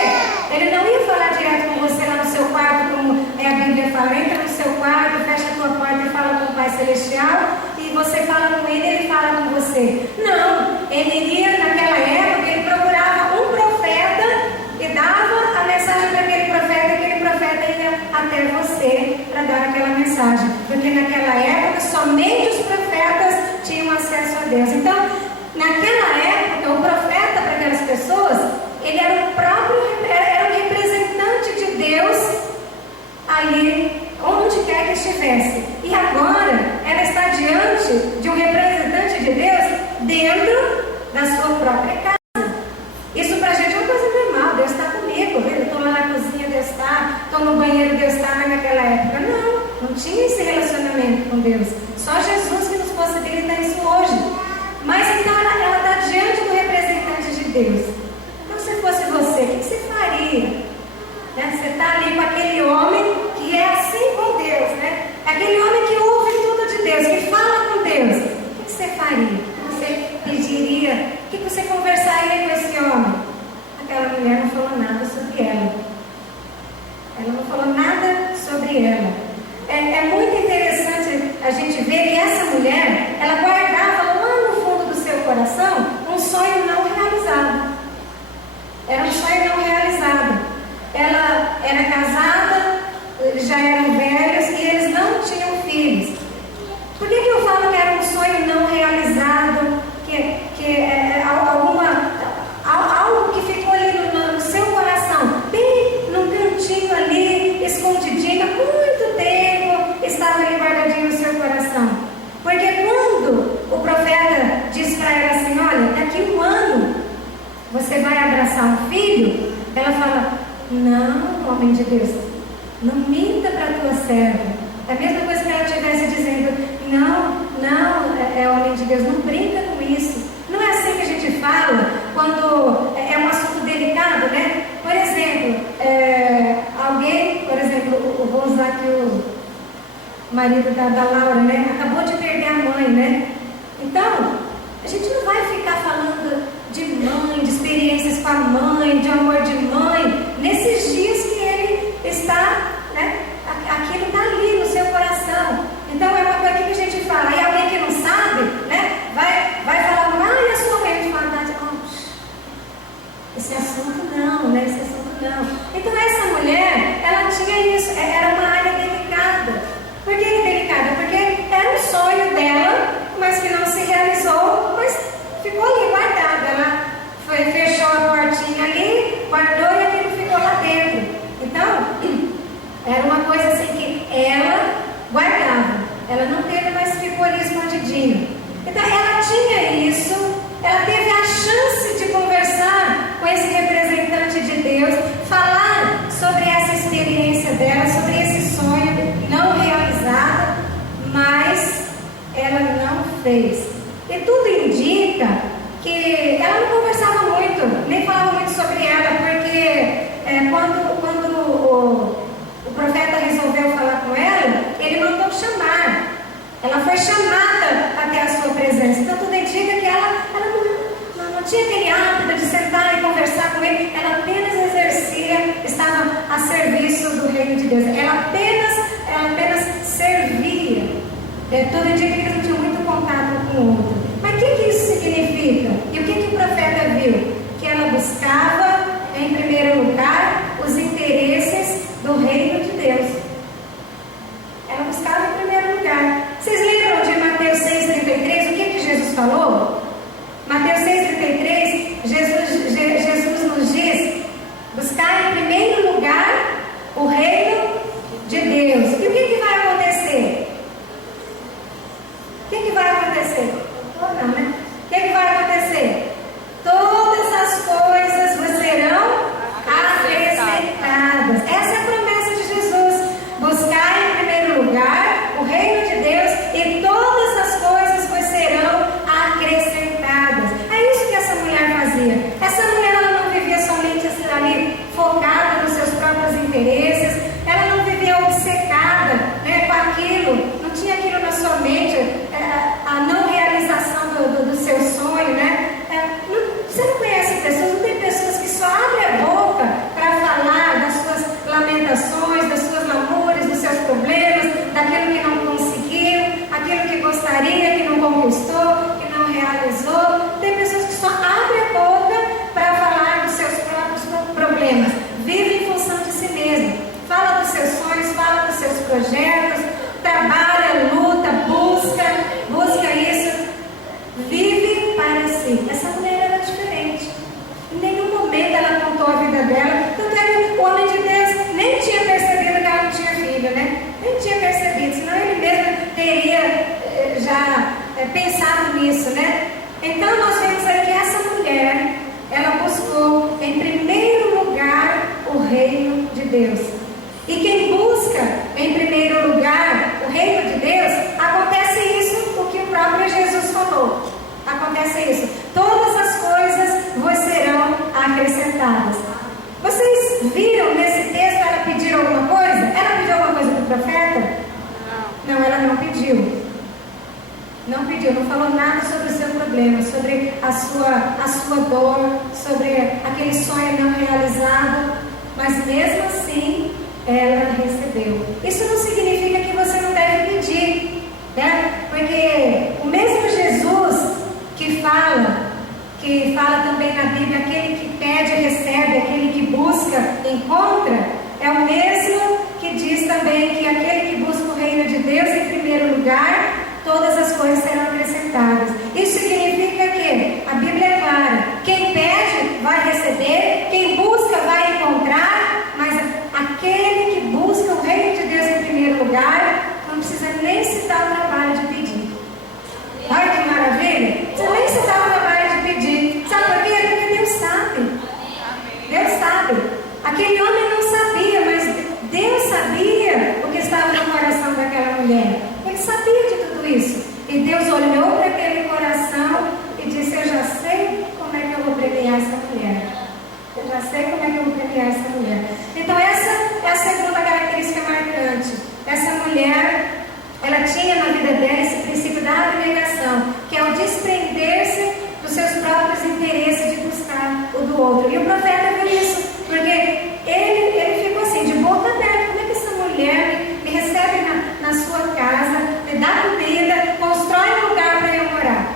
ele não ia falar direto com você lá no seu quarto, como a Bíblia fala: entra no seu quarto, fecha a tua porta e fala com o Pai Celestial, e você fala com ele fala com você. Não, ele iria, naquela época, ele procurava um profeta e dava a mensagem para aquele profeta, e aquele profeta ia até você para dar aquela mensagem. Porque naquela época, somente os profetas tinham acesso a Deus. Então, naquela época, o profeta para aquelas pessoas, ele era o representante de Deus ali, onde quer que estivesse. E agora, ela está diante de um representante de Deus dentro da sua própria casa. Isso para a gente é uma coisa normal. Deus está comigo, eu estou lá na cozinha, Deus está, estou no banheiro, Deus está. Naquela época não tinha esse relacionamento. com Deus. Só Jesus que nos possibilita isso hoje. Mas então ela está diante do representante de Deus. Então, se fosse você, o que você faria? Né? Você está ali com aquele homem que é assim com Deus, né? Aquele homem que ouve tudo de Deus, que fala com Deus. O que você faria? Você pediria? O que você conversaria com esse homem? Aquela mulher não falou nada sobre ela. Ela não falou nada sobre ela. É muito interessante a gente ver que essa mulher, ela guardava lá no fundo do seu coração um sonho não realizado. Era um sonho não realizado. Ela era casada, eles já eram velhos e eles não tinham filhos. Por que eu falo que era um sonho não realizado? Que é algo que ficou ali no seu coração, bem num cantinho ali, escondidinho, há muito tempo, estava ali guardadinho no seu coração. Porque quando o profeta diz para ela assim, olha, daqui um ano você vai abraçar um filho, ela fala, não, homem de Deus, não minta para a tua serva. É a mesma coisa que ela estivesse dizendo, não, homem de Deus, não brinca com isso. Não é assim que a gente fala quando é um assunto delicado, né? Por exemplo, alguém, por exemplo, vou usar aqui o marido da Laura, né? Acabou de perder a mãe, né? Então, a gente não vai ficar falando de mãe, de experiências com a mãe, de amor de mãe, nesses dias que ele está, né? Aquilo está ali no seu coração. Então é uma coisa que a gente fala. E alguém que não sabe, né? Vai falar, e a sua mãe? A gente fala, esse assunto não, né? Esse assunto não. Então essa mulher, ela tinha isso, era uma área delicada. Por que delicada? Porque era um sonho dela, mas que não se realizou, mas ficou ali guardada. Ela fechou a portinha ali, guardou e aquilo ficou lá dentro. Então, era uma coisa assim que ela guardava. Ela não teve, mas ficou ali escondidinho. Então ela tinha isso, ela teve a chance de conversar com esse representante de Deus, falar sobre essa experiência dela, sobre esse sonho não realizado, mas ela não fez. E tudo indica que ela não conversava muito, nem falava muito sobre ela, porque quando o profeta resolveu falar com ela, ele mandou chamar. Ela foi chamada até a sua presença. Então tudo indica que ela não tinha aquele hábito de sentar e conversar com ele. Ela apenas exercia, estava a serviço do reino de Deus. Ela apenas servia. Tudo indica que eles não tinham muito contato com o outro. Mas o que isso significa? E o que o profeta viu? Que ela buscava, em primeiro lugar, os interesses do reino de Deus. Ela buscava em primeiro lugar. Vocês lembram de Mateus 6,33? O que Jesus falou? Mateus 6,33, Jesus nos diz, buscar em primeiro lugar o reino de Deus. E o que vai acontecer? O que vai acontecer? Não, né? O que vai acontecer? Todas as coisas vos serão acrescentadas. Essa é a promessa de Jesus. Buscar em primeiro lugar o reino de Deus e todas as coisas vos serão acrescentadas. É isso que essa mulher fazia. Essa mulher, ela não vivia somente ali focada nos seus próprios interesses. Ela não vivia obcecada, né, com aquilo. Não tinha aquilo na sua mente, a não realização do seu sonho, né? Você não conhece pessoas, não tem pessoas que só abrem a boca para falar das suas lamentações, das suas lamúrias, dos seus problemas, daquilo que não conseguiu, aquilo que gostaria, que não conquistou, que não realizou. Tem pessoas que só abrem a boca para falar dos seus próprios problemas. Vive em função de si mesmo. Fala dos seus sonhos, fala dos seus projetos, trabalha, luta, busca isso. Vive para si. Essa mulher era diferente. Em nenhum momento ela contou a vida dela. Tanto é que o homem de Deus nem tinha percebido que ela não tinha filho, né? Nem tinha percebido, senão ele mesmo teria já pensado nisso, né? Então nós vemos aqui essa mulher, ela buscou em primeiro lugar o reino de Deus. E quem busca em primeiro lugar o reino de Deus, a acrescentadas. Vocês viram nesse texto ela pedir alguma coisa? Ela pediu alguma coisa para o profeta? Não, ela não pediu. Não pediu, não falou nada sobre o seu problema, sobre a sua dor, sobre aquele sonho não realizado. Mas mesmo assim, ela recebeu. Isso não significa que você não deve pedir, né? Porque o mesmo Jesus que fala também na Bíblia, aquele que pede recebe, aquele que busca encontra, é o mesmo que diz também que aquele que busca o reino de Deus em primeiro lugar, todas as coisas serão acrescentadas. Isso significa que a Bíblia é clara: quem pede vai receber, quem busca vai encontrar, mas aquele que busca o reino de Deus em primeiro lugar não precisa nem se dar o trabalho de pedir. Olha que maravilha! Você nem se dá o trabalho de pedir. Sabe por quê? Porque Deus sabe. Deus sabe. Aquele homem não sabia, mas Deus sabia o que estava no coração daquela mulher. Ele sabia de tudo isso. E Deus olhou para aquele coração e disse: eu já sei como é que eu vou premiar essa mulher. Eu já sei como é que eu vou premiar essa mulher. Então essa é a segunda característica marcante. Essa mulher, ela tinha na vida dela esse princípio da abnegação, que é o desprender-se dos seus próprios interesses de buscar o do outro. E o profeta viu isso, porque ele ficou assim, de boca aberta: como é que essa mulher me recebe na sua casa, me dá comida, constrói um lugar para eu morar?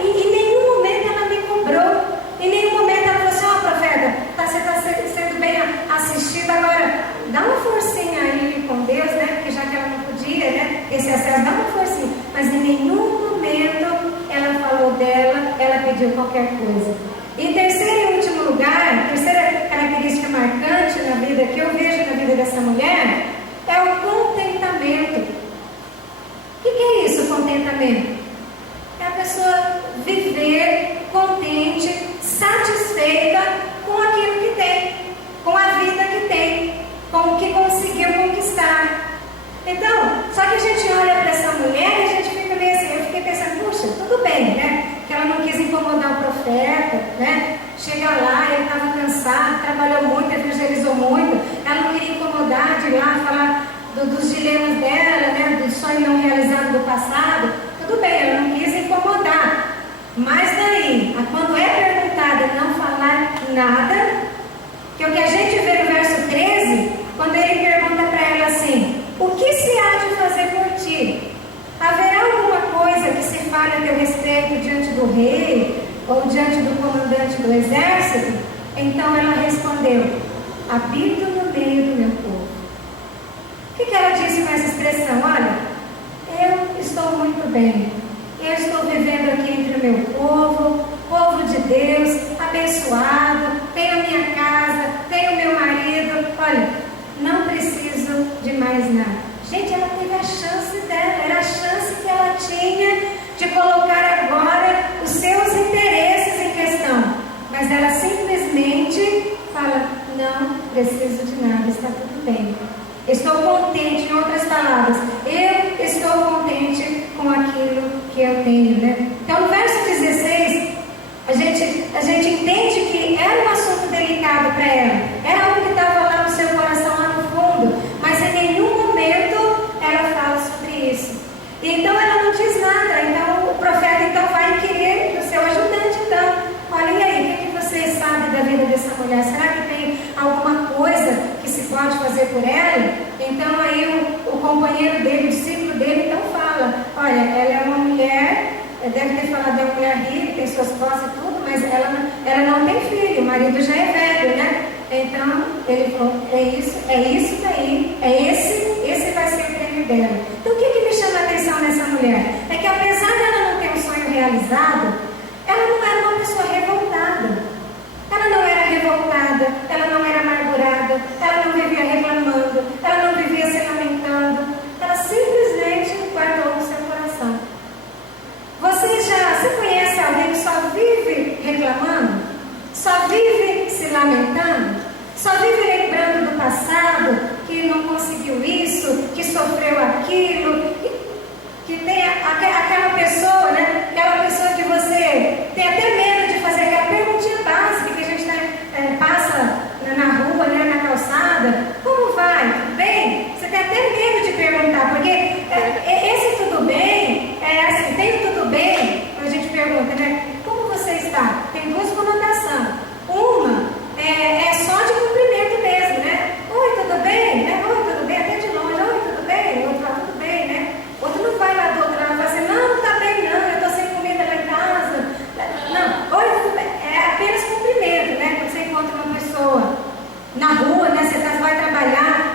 Em nenhum momento ela me cobrou, em nenhum momento ela falou assim: ó, profeta, você está sendo bem assistido, agora dá uma forcinha aí com Deus, né? Porque já que ela não podia, né? Esse acesso, dá uma forcinha. Mas em nenhum momento ela falou dela, ela pediu qualquer coisa. Em terceiro e último lugar, terceira característica marcante na vida, que eu vejo na vida dessa mulher, é o contentamento. O que é isso, contentamento? É a pessoa viver contente, satisfeita com aquilo que tem, com a vida que tem, com o que conseguiu conquistar. Então, só que a gente olha para essa mulher e a gente fica meio assim, eu fiquei pensando: puxa, tudo bem, né? Que ela não quis incomodar o profeta, né? Chega lá, ele estava cansado, trabalhou muito, evangelizou muito, ela não queria incomodar, de ir lá falar dos dilemas dela, né? Do sonho não realizado do passado. Tudo bem, ela não quis incomodar. Mas daí, quando é perguntada, não falar nada, que o que a gente vê no verso 13, quando ele pergunta para ela assim: o que se há de fazer por ti? Haverá alguma coisa que se fale a teu respeito diante do rei ou diante do comandante do exército? Então ela respondeu: habito no meio do meu povo. O que ela disse com essa expressão? Olha, eu estou muito bem. Eu estou vivendo aqui entre o meu povo, povo de Deus, abençoado, tenho a minha casa, tenho o meu marido. Olha, não preciso de mais nada. Gente, ela teve a chance dela, era a chance que ela tinha de colocar agora os seus interesses em questão. Mas ela simplesmente fala: não preciso de nada, está tudo bem. Estou contente, em outras palavras, eu estou contente com aquilo que eu tenho, né? Então, no verso 16, a gente entende que era um assunto delicado para ela. Era algo que estava lá no seu coração, lá no fundo. Mas em nenhum momento ela fala sobre isso. Então, ela não diz nada. Então, o profeta então vai inquirir do seu ajudante. Então, olha, e aí, o que você sabe da vida dessa mulher? Será que tem alguma coisa que se pode fazer por ela? Então aí o companheiro dele, o discípulo dele, então fala: olha, ela é uma mulher, deve ter falado, é uma mulher rica, tem suas posses e tudo, mas ela não tem filho, o marido já é velho, né? Então ele falou: é isso daí, esse vai ser o prêmio dela. Então o que me chama a atenção nessa mulher? É que apesar dela não ter um sonho realizado, ela não era uma pessoa revoltada. Ela não era revoltada, ela não era amargurada, ela não vivia reclamando, ela não vivia se lamentando. Ela simplesmente guardou no seu coração. Você conhece alguém que só vive reclamando? Só vive se lamentando? Só vive lembrando do passado, que não conseguiu isso, que sofreu aquilo, que tem aquela pessoa, né? Aquela pessoa que você tem até medo de fazer aquela perguntinha básica que a gente está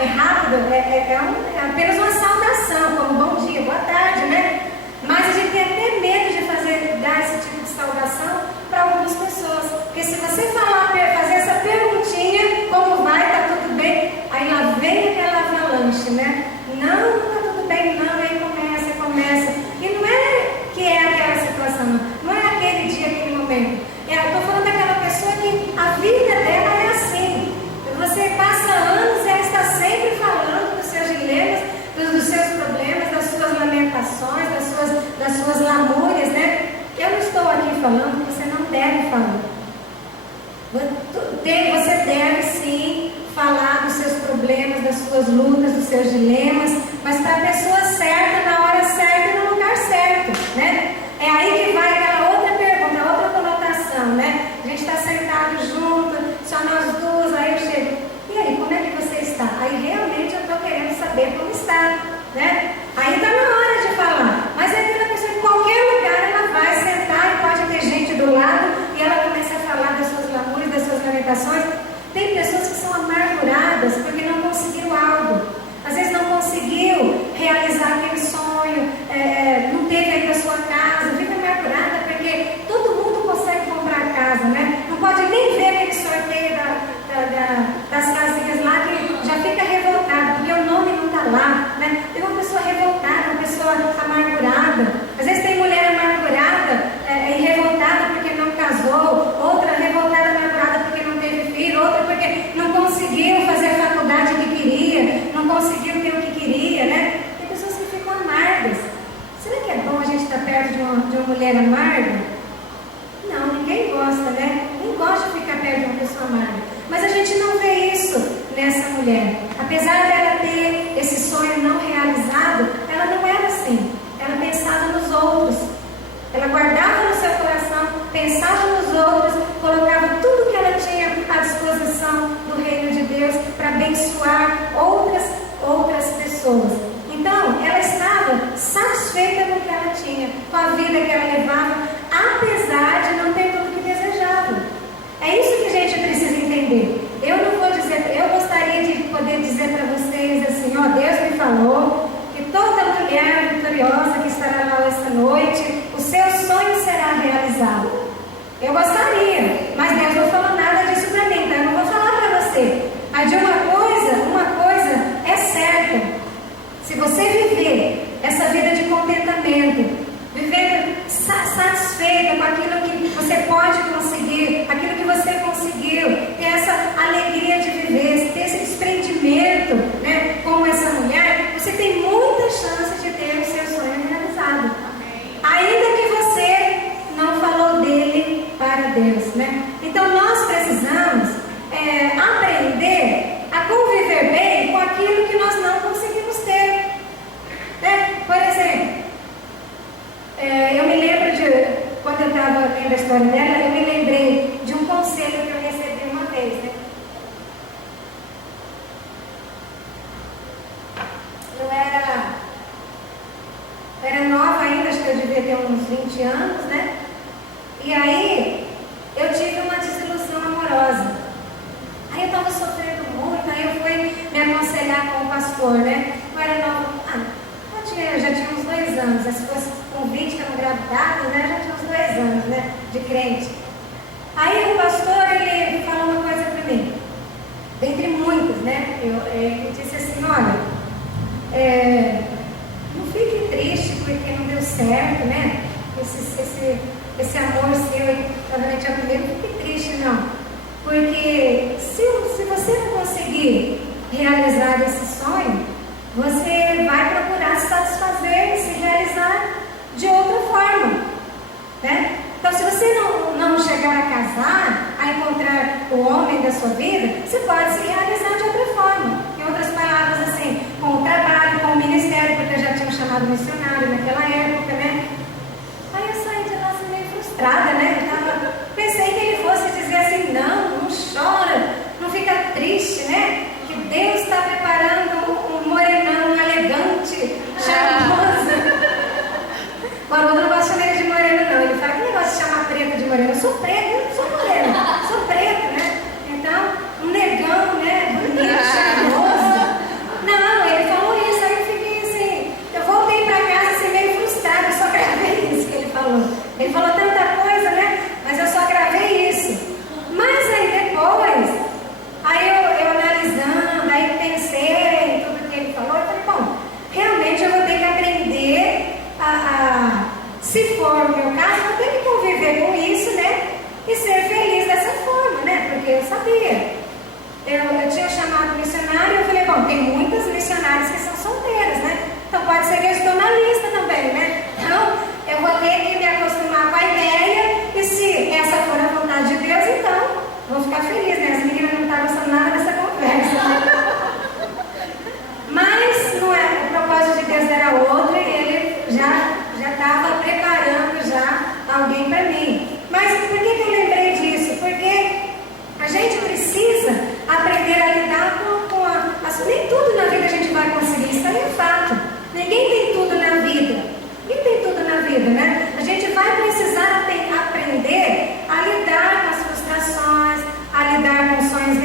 é rápido, é apenas uma saudação, como bom dia, boa tarde, né? Mas a gente tem até medo de dar esse tipo de saudação para algumas pessoas. Porque se você fazer essa perguntinha, como vai, tá tudo bem? Aí lá vem aquela avalanche, né? Não tá tudo bem, não, aí começa. E não é que é aquela situação, não é aquele dia, aquele momento. Eu estou falando daquela pessoa que a vida dela é assim. Você passa anos e ela está sempre falando dos seus dilemas, dos seus problemas, das suas lamentações, das suas lamúrias, né? Eu não estou aqui falando que você não deve falar. Você deve sim falar dos seus problemas, das suas lutas, dos seus dilemas, mas para a pessoa certa, na hora certa e no lugar certo, né? É aí que vai aquela outra pergunta, outra conotação, né? A gente está sentado junto, só nós duas, aí eu chego, e aí, como é que você está? Aí realmente eu estou querendo saber como está, né? Aí está na hora de falar, mas é aquela pessoa em qualquer lugar ela vai sentar e pode ter gente do lado e ela começa a falar das suas lamúrias, das suas lamentações. Tem pessoas que são amarguradas porque não conseguiram algo, às vezes não conseguiu realizar aquele sonho, não teve aí da sua casa, fica amargurada porque todo mundo consegue comprar casa, né? Não pode nem ver aquele sorteio das casinhas lá que já fica revoltado, porque o nome não está lá, né? Tem uma pessoa revoltada, uma pessoa amargurada. Às vezes tem mulher amargurada e revoltada porque não casou, outra revoltada, amargurada porque não teve filho, outra porque não conseguiu fazer a faculdade que queria, não conseguiu ter o que queria, né? Tem pessoas que ficam amargas. Será que é bom a gente estar perto de uma mulher amarga? Não, ninguém gosta, né? Ninguém gosta de ficar perto de uma pessoa amarga. Mas a gente não vê isso nessa mulher. Apesar dela ter esse sonho não realizado, ela não era assim. Ela pensava nos outros. Ela guardava no seu coração, pensava nos outros, colocava tudo que ela tinha à disposição do reino de Deus para abençoar outras pessoas. Então, ela estava satisfeita com o que ela tinha, com a vida que ela levava, apesar de não ter tudo o que desejava. É isso que a gente precisa entender. Eu não vou dizer, eu gostaria de poder dizer para vocês assim, ó, Deus me falou que toda mulher vitoriosa que estará lá esta noite, o seu sonho será realizado. Eu gostaria, mas Deus não falou nada disso para mim, então eu não vou falar para você. Mas de uma coisa é certa. Se você viver essa vida de contentamento, viver satisfeita com aquilo que você pode conseguir, aquilo que você conseguiu, ter essa alegria de viver, ter esse desprendimento, né, como essa mulher, você tem muita chance de ter o seu sonho realizado. Ainda que você não falou dele para Deus, né? Então nós precisamos aprender a conviver bem com aquilo que nós não conseguimos ter, né? Por exemplo, eu me lembro quando eu estava lendo a história dela, eu me lembrei de um conselho que eu recebi uma vez, né? Eu era nova ainda, acho que eu devia ter uns 20 anos, né? E aí, eu tive uma desilusão amorosa. Aí eu estava sofrendo muito, aí eu fui me aconselhar com o pastor, né? Eu era nova, eu já tinha uns 2 anos, se fosse com 20 que eu não engravidava, né? Já tinha uns 2 anos, né? De crente. Aí o pastor, ele falou uma coisa para mim, dentre muitas, né? Ele disse assim, olha, não fique triste porque não deu certo, né? Esse amor seu, provavelmente é o primeiro, não fique triste, não. Porque se você não conseguir realizar esse sonho, você vai procurar se satisfazer e se realizar de outra forma, né? Então, se você não chegar a casar, a encontrar o homem da sua vida, você pode se realizar de outra forma. Em outras palavras, assim, com o trabalho, com o ministério, porque eu já tinha um chamado missionário naquela época, né? Aí eu saí de lá meio frustrada, né? Pensei que ele fosse dizer assim, não chora, não fica triste, né? Que Deus está preparando um morenão elegante, charmoso. O aluno não gosta de chamar ele de moreno, não. Ele fala, que negócio de chamar preto de moreno? Eu sou preto, eu não sou moreno, sou preto, né? Então, um negão, né? irmão, tem muitas missionárias que são solteiras, né? Então pode ser que eu estou na lista também, né? Então eu vou ter que me acostumar com a ideia, e se essa for a vontade de Deus, então vou ficar feliz, né? As meninas não estão gostando nada dessa conversa, né? Mas não é, o propósito de Deus era outro, e Ele já estava preparando já alguém para mim. Mas por que eu lembrei disso? Porque a gente precisa aprender a lidar com nem tudo na vida a gente vai conseguir, isso aí é fato. Ninguém tem tudo na vida. Ninguém tem tudo na vida, né? A gente vai precisar aprender a lidar com as frustrações, a lidar com sonhos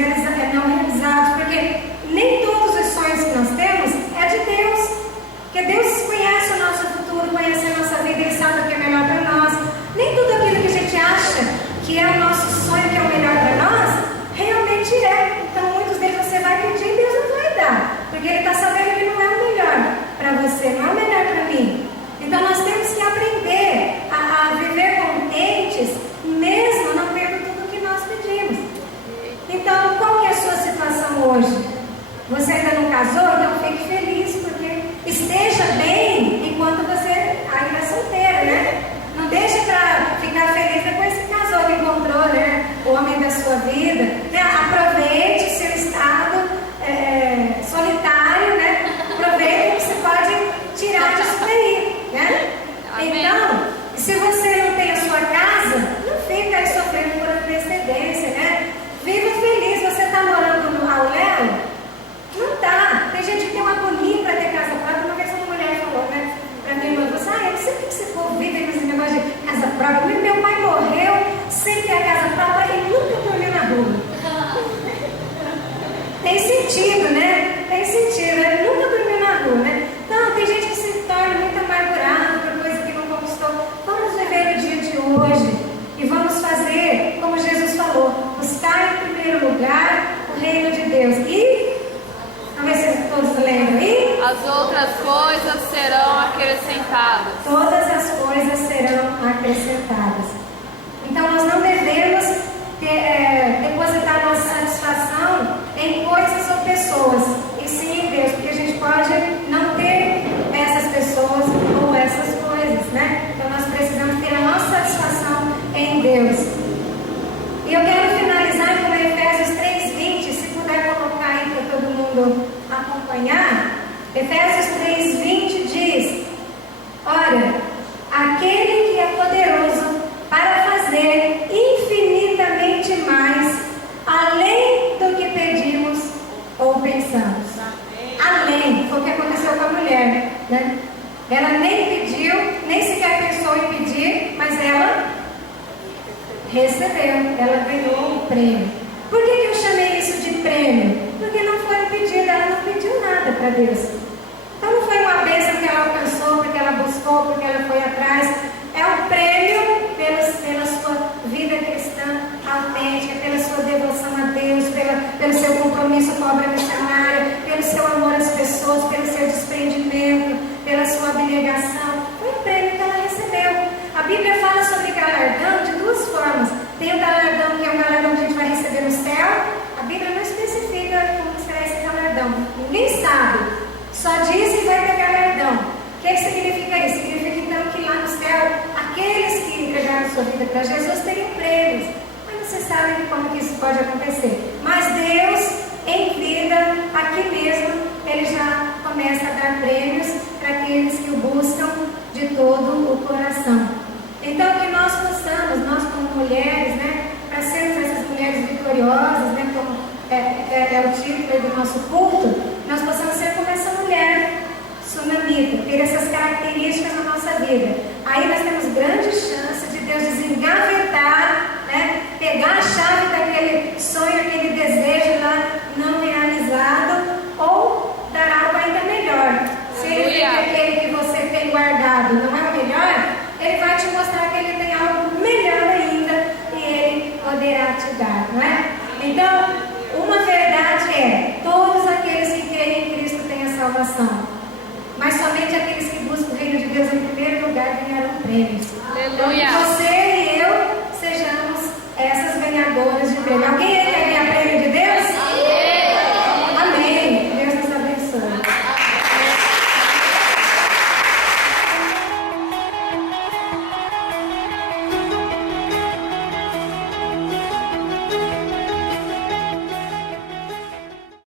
não realizados, porque nem todos os sonhos que nós temos é de Deus. Porque Deus conhece o nosso futuro, conhece a nossa vida, Ele sabe o que é melhor para nós. Nem tudo aquilo que a gente acha que é o nosso sonho, que é o melhor para nós, realmente é. Então muitos deles você vai pedir e Deus não vai dar, porque Ele está sabendo que não é o melhor para você, não é o melhor para mim. Então nós temos que aprender a viver contentes, mesmo não tendo tudo o que nós pedimos. Então qual é a sua situação hoje? Você ainda não casou? Então fique feliz, porque esteja bem enquanto você ainda é solteiro, né? Não deixe para ficar feliz depois que casou, que encontrou, né, o homem da sua vida, né? Aproveite o seu estado solitário, né? Aproveite o que você pode tirar disso daí, né? Então, se você não tem a sua casa, não fica aí sofrendo por antecedência, né? Viva feliz. Você está morando no Léo? Não tá. Tem gente que tem uma agonia para ter casa própria. Uma vez uma mulher falou, né, para mim, eu disse, eu não sei o que esse povo vive com esse negócio de casa própria. Meu pai morreu sem ter a casa própria e nunca dormiu na rua. Tem sentido, né? Tem sentido. Ele nunca dormiu na rua, né? Então, tem gente que se torna muito amargurada por coisa que não conquistou. Vamos viver o dia de hoje e vamos fazer, como Jesus falou, buscar em primeiro lugar o reino de Deus. E talvez vocês todos lembram. E as outras coisas serão acrescentadas. Todas as coisas serão acrescentadas. Então nós não devemos depositar nossa satisfação em coisas ou pessoas, e sim em Deus, porque a gente pode não ter essas pessoas ou essas coisas, né? Então nós precisamos ter a nossa satisfação em Deus. E eu quero finalizar com Efésios 3:20, se puder colocar aí para todo mundo acompanhar. Efésios 3:20 diz: ora, aquele que é poderoso para fazer infinitamente mais, além do que pedimos ou pensamos. Além, foi o que aconteceu com a mulher, né? Ela nem pediu, nem sequer pensou em pedir, mas ela recebeu, ela ganhou o prêmio. Por que eu chamei isso de prêmio? Porque não foi um pedido, ela não pediu nada para Deus. Então não foi uma bênção que ela alcançou, porque ela buscou, porque ela foi atrás. É um prêmio pela sua vida cristã autêntica, pela sua devoção a Deus, pelo seu compromisso com a obra missionária, pelo seu amor às pessoas, pelo seu desprendimento, pela sua abnegação. Foi um prêmio que ela recebeu. A Bíblia fala sobre galardão de duas formas. Tem o galardão, que é um galardão que a gente vai receber no céu. A Bíblia não especifica como será esse galardão. Ninguém sabe. Só diz que vai ter galardão. O que significa isso? Significa então que lá no céu, aqueles que entregaram sua vida para Jesus teriam prêmios. Mas você sabe como que isso pode acontecer. Mas Deus, em vida, aqui mesmo, Ele já começa a dar prêmios para aqueles que o buscam de todo o coração. Então, que nós possamos, nós como mulheres, né, para sermos essas mulheres vitoriosas, né, como é o título do nosso culto, nós possamos ser como essa mulher sunamita, ter essas características na nossa vida. Aí nós temos grande chance de Deus desengavetar, né, pegar a chave daquele sonho, aquele desejo lá não realizado, ou dar algo ainda melhor. Se Ele vê que aquele que você tem guardado não é o melhor, Ele vai te mostrar que Ele tem algo melhor ainda e Ele poderá te dar, não é? Então, uma verdade é: todos aqueles que creem em Cristo têm a salvação, mas somente aqueles que buscam o reino de Deus em primeiro lugar ganharão prêmios. Aleluia!